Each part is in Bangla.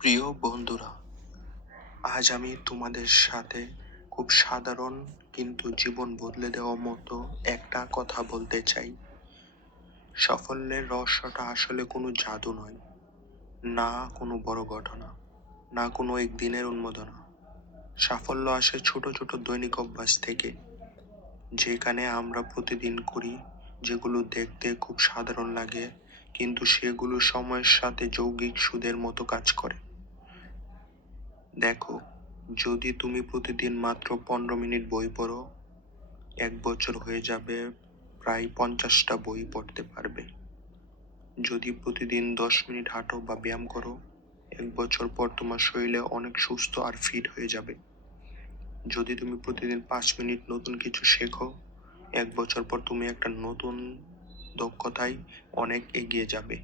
প্রিয় বন্ধুরা, আজ আমি তোমাদের সাথে খুব সাধারণ কিন্তু জীবন বদলে দেওয়া মতো একটা কথা বলতে চাই। সাফল্যের রহস্যটা আসলে কোনো জাদু নয়, না কোনো বড় ঘটনা, না কোনো একদিনের উন্মোদনা। সাফল্য আসে ছোট ছোট দৈনিক অভ্যাস থেকে, যেখানে আমরা প্রতিদিন করি, যেগুলো দেখতে খুব সাধারণ লাগে, কিন্তু সেগুলো সময়ের সাথে যৌগিক সুদের মতো কাজ করে। দেখো, যদি তুমি প্রতিদিন মাত্র 15 মিনিট বই পড়ো, 1 বছর হয়ে যাবে প্রায় 50টা বই পড়তে পারবে। যদি প্রতিদিন 10 মিনিট হাঁটো বা ব্যায়াম করো, 1 বছর পর তোমার শরীরে অনেক সুস্থ আর ফিট হয়ে যাবে। যদি তুমি প্রতিদিন 5 মিনিট নতুন কিছু শেখো, 1 বছর পর তুমি একটা নতুন দক্ষতায় অনেক এগিয়ে যাবে।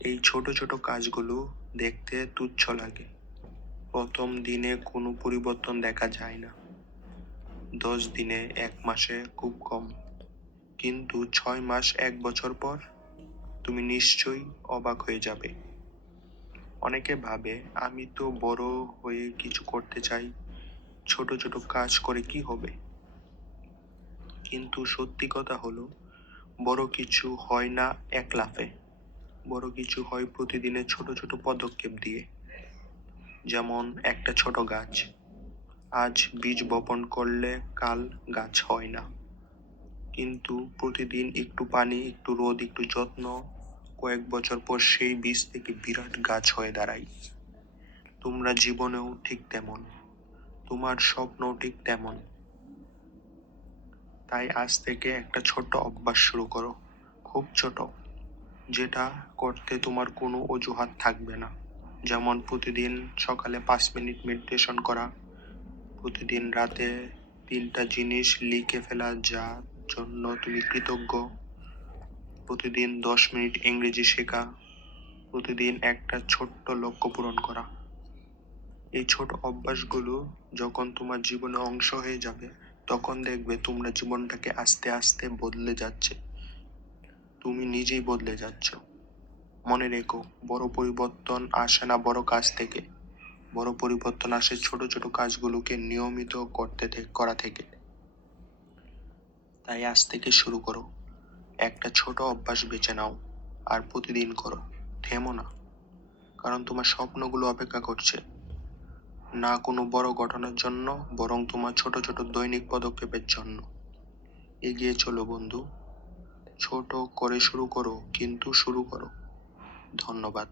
এই ছোট ছোট কাজগুলো দেখতে তুচ্ছ লাগে, প্রথম দিনে কোনো পরিবর্তন দেখা যায় না, 10 দিনে, 1 মাসে খুব কম, কিন্তু 6 মাস, 1 বছর পর তুমি নিশ্চয়ই অবাক হয়ে যাবে। অনেকে ভাবে, আমি তো বড় হয়ে কিছু করতে চাই, ছোট ছোট কাজ করে কি হবে? কিন্তু সত্যি কথা হলো, বড় কিছু হয় না এক লাফে, বড় কিছু হয় প্রতিদিনের ছোট ছোট পদক্ষেপ দিয়ে। যেমন একটা ছোট গাছ, আজ বীজ বপন করলে কাল গাছ হয় না, কিন্তু প্রতিদিন একটু পানি, একটু রোদ, একটু যত্ন, কয়েক বছর পর সেই বীজ থেকে বিরাট গাছ হয়ে দাঁড়ায়। তোমরা জীবনেও ঠিক তেমন, তোমার স্বপ্নও ঠিক তেমন। তাই আজ থেকে একটা ছোট্ট অভ্যাস শুরু করো, খুব ছোট, যেটা করতে তোমার কোনো অজুহাত থাকবে না। যেমন প্রতিদিন সকালে 5 মিনিট মেডিটেশন করা, প্রতিদিন রাতে 3টা জিনিস লিখে ফেলা যার জন্য তুমি কৃতজ্ঞ, প্রতিদিন 10 মিনিট ইংরেজি শেখা, প্রতিদিন একটা ছোট্ট লক্ষ্য পূরণ করা। এই ছোট অভ্যাসগুলো যখন তোমার জীবনে অংশ হয়ে যাবে, তখন দেখবে তোমরা জীবনটাকে আস্তে আস্তে বদলে যাচ্ছে, তুমি নিজেই বদলে যাচ্ছ। মনে রেখো, বড় পরিবর্তন আসে না বড় কাজ থেকে, বড় পরিবর্তন আসে ছোট ছোট কাজগুলোকে নিয়মিত করা থেকে। তাই আজ থেকে শুরু করো, একটা ছোট অভ্যাস বেছে নাও, আর প্রতিদিন করো, থেমো না, কারণ তোমার স্বপ্নগুলো অপেক্ষা করছে, না কোনো বড় ঘটনার জন্য, বরং তোমার ছোট ছোট দৈনিক পদক্ষেপের জন্য। এগিয়ে চলো বন্ধু, ছোট করে শুরু করো, কিন্তু শুরু করো। ধন্যবাদ।